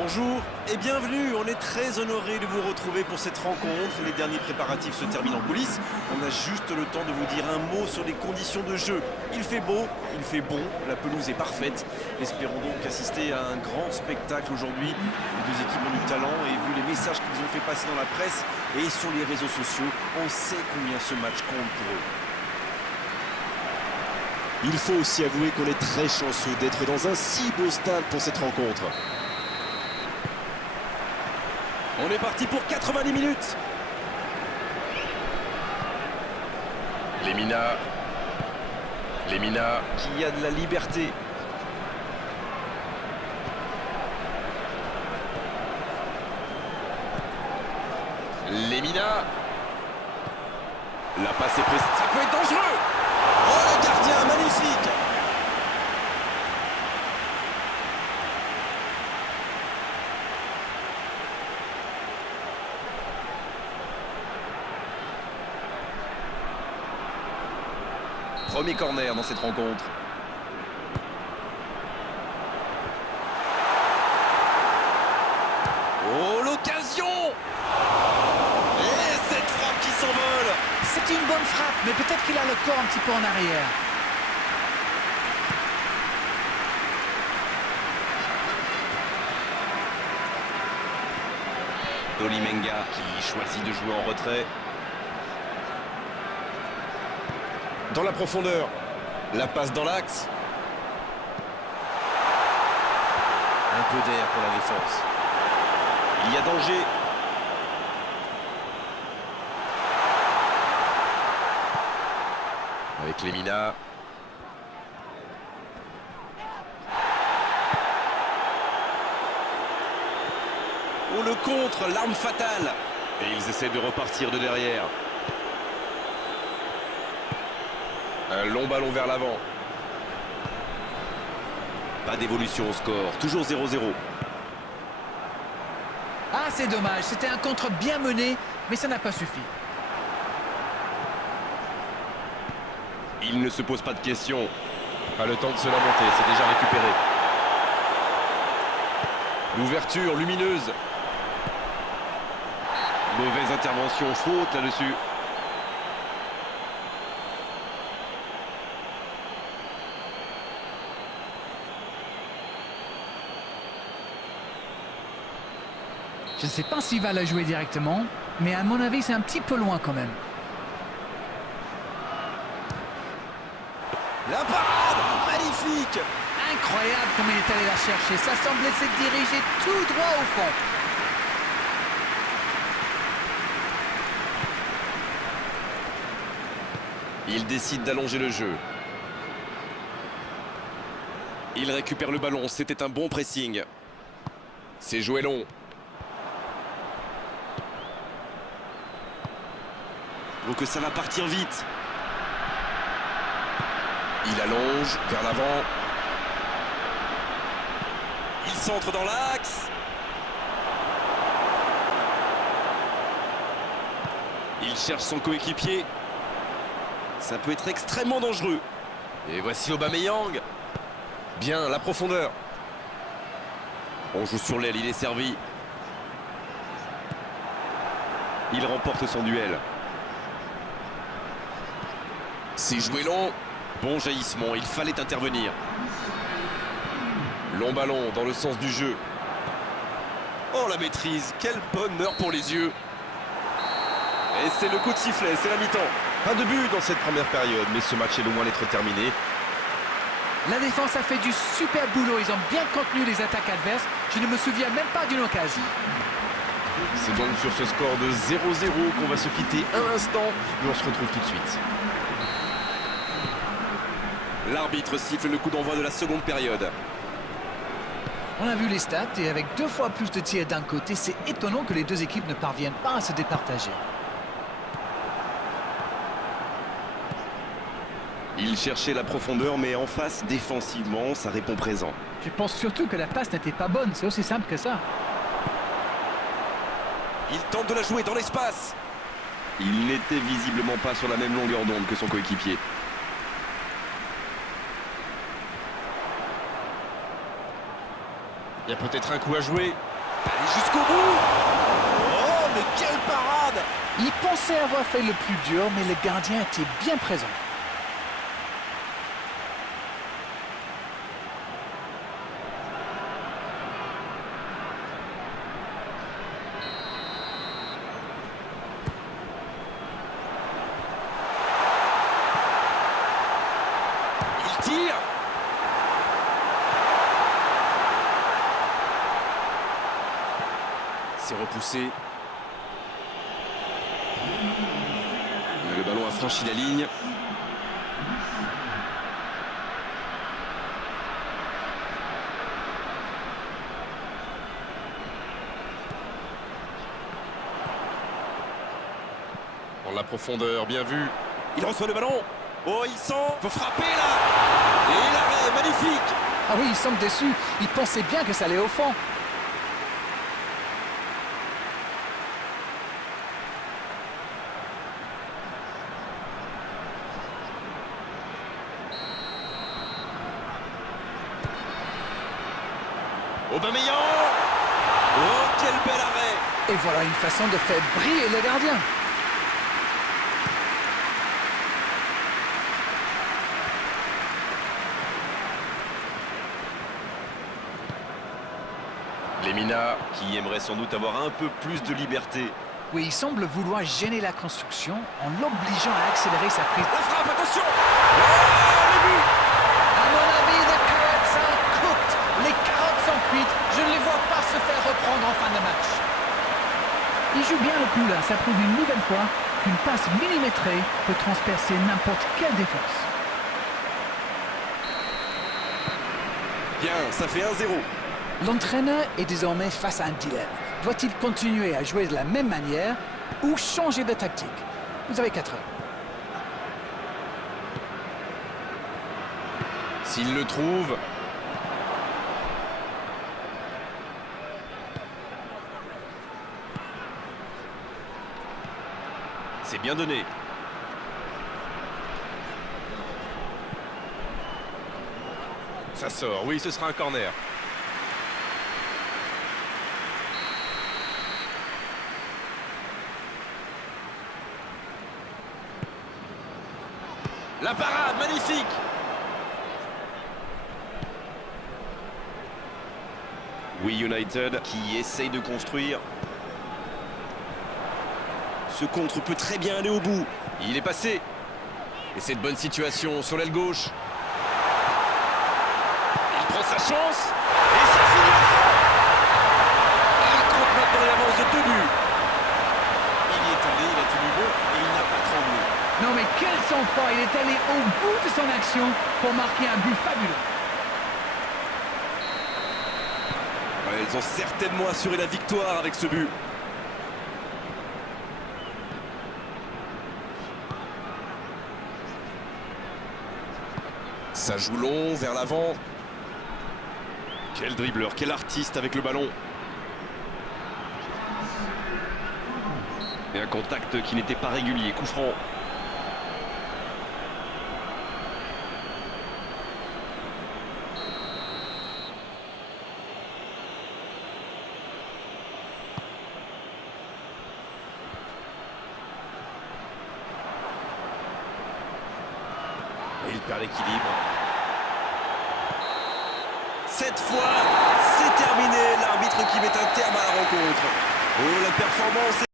Bonjour et bienvenue, on est très honoré de vous retrouver pour cette rencontre. Les derniers préparatifs se terminent en coulisses. On a juste le temps de vous dire un mot sur les conditions de jeu. Il fait beau, il fait bon, la pelouse est parfaite. Espérons donc assister à un grand spectacle aujourd'hui. Les deux équipes ont du talent et vu les messages qu'ils ont fait passer dans la presse et sur les réseaux sociaux, on sait combien ce match compte pour eux. Il faut aussi avouer qu'on est très chanceux d'être dans un si beau stade pour cette rencontre. On est parti pour 90 minutes. Lemina Qui a de la liberté. Lemina. La passe est précise. Ça peut être dangereux. Oh, le gardien, magnifique. Premier corner dans cette rencontre. Oh, l'occasion! Et cette frappe qui s'envole! C'est une bonne frappe, mais peut-être qu'il a le corps un petit peu en arrière. Olimenga qui choisit de jouer en retrait. Dans la profondeur. La passe dans l'axe. Un peu d'air pour la défense. Il y a danger. Avec Lemina. On le contre, l'arme fatale. Et ils essaient de repartir de derrière. Un long ballon vers l'avant. Pas d'évolution au score, toujours 0-0. Ah, c'est dommage. C'était un contre bien mené, mais ça n'a pas suffi. Il ne se pose pas de questions. Pas le temps de se lamenter, c'est déjà récupéré. L'ouverture lumineuse. Mauvaise intervention, faute là-dessus. Je ne sais pas s'il va la jouer directement, mais à mon avis, c'est un petit peu loin quand même. La parade, magnifique. Incroyable comme il est allé la chercher. Ça semblait se diriger tout droit au fond. Il décide d'allonger le jeu. Il récupère le ballon, c'était un bon pressing. C'est joué long. Donc ça va partir vite. Il allonge vers l'avant. Il centre dans l'axe. Il cherche son coéquipier. Ça peut être extrêmement dangereux. Et voici Aubameyang. Bien, la profondeur. On joue sur l'aile, il est servi. Il remporte son duel. C'est joué long. Bon jaillissement, il fallait intervenir. Long ballon dans le sens du jeu. Oh la maîtrise, quel bonheur pour les yeux. Et c'est le coup de sifflet, c'est la mi-temps. Pas de but dans cette première période, mais ce match est loin d'être terminé. La défense a fait du super boulot. Ils ont bien contenu les attaques adverses. Je ne me souviens même pas d'une occasion. C'est donc sur ce score de 0-0 qu'on va se quitter un instant, mais on se retrouve tout de suite. L'arbitre siffle le coup d'envoi de la seconde période. On a vu les stats et avec 2 fois plus de tirs d'un côté, c'est étonnant que les deux équipes ne parviennent pas à se départager. Il cherchait la profondeur, mais en face, défensivement, ça répond présent. Je pense surtout que la passe n'était pas bonne. C'est aussi simple que ça. Il tente de la jouer dans l'espace. Il n'était visiblement pas sur la même longueur d'onde que son coéquipier. Il y a peut-être un coup à jouer. Allez jusqu'au bout. Oh, mais quelle parade! Il pensait avoir fait le plus dur, mais le gardien était bien présent. Il tire. C'est repoussé. Le ballon a franchi la ligne. Dans la profondeur, bien vu. Il reçoit le ballon. Oh, il sent. Faut frapper là. Et l'arrêt, magnifique. Ah oui, il semble déçu. Il pensait bien que ça allait au fond. Aubameyang. Oh, quel bel arrêt. Et voilà une façon de faire briller le gardien. Lemina. Qui aimerait sans doute avoir un peu plus de liberté. Oui, il semble vouloir gêner la construction en l'obligeant à accélérer sa prise. La frappe, attention. Oh, le but. À mon avis, les carottes sont cooked. Les carottes sont cuites. Je ne les vois pas se faire reprendre en fin de match. Il joue bien le coup là, ça prouve une nouvelle fois qu'une passe millimétrée peut transpercer n'importe quelle défense. Bien, ça fait 1-0. L'entraîneur est désormais face à un dilemme. Doit-il continuer à jouer de la même manière ou changer de tactique? Vous avez 4 heures. S'il le trouve. C'est bien donné. Ça sort. Oui, ce sera un corner. La parade, magnifique. Oui, United qui essaye de construire. Ce contre peut très bien aller au bout. Il est passé. Et c'est une bonne situation sur l'aile gauche. Il prend sa chance. Et ça finit à fond. Il compte maintenant l'avance de 2 buts. Il y est allé, il a tenu bon et il n'a pas tremblé. Non mais quel sang-froid, il est allé au bout de son action pour marquer un but fabuleux. Ouais, elles ont certainement assuré la victoire avec ce but. Ça joue long vers l'avant. Quel dribbleur, quel artiste avec le ballon. Et un contact qui n'était pas régulier, coup franc. Et il perd l'équilibre. Cette fois, c'est terminé. L'arbitre qui met un terme à la rencontre. Oh, la performance est...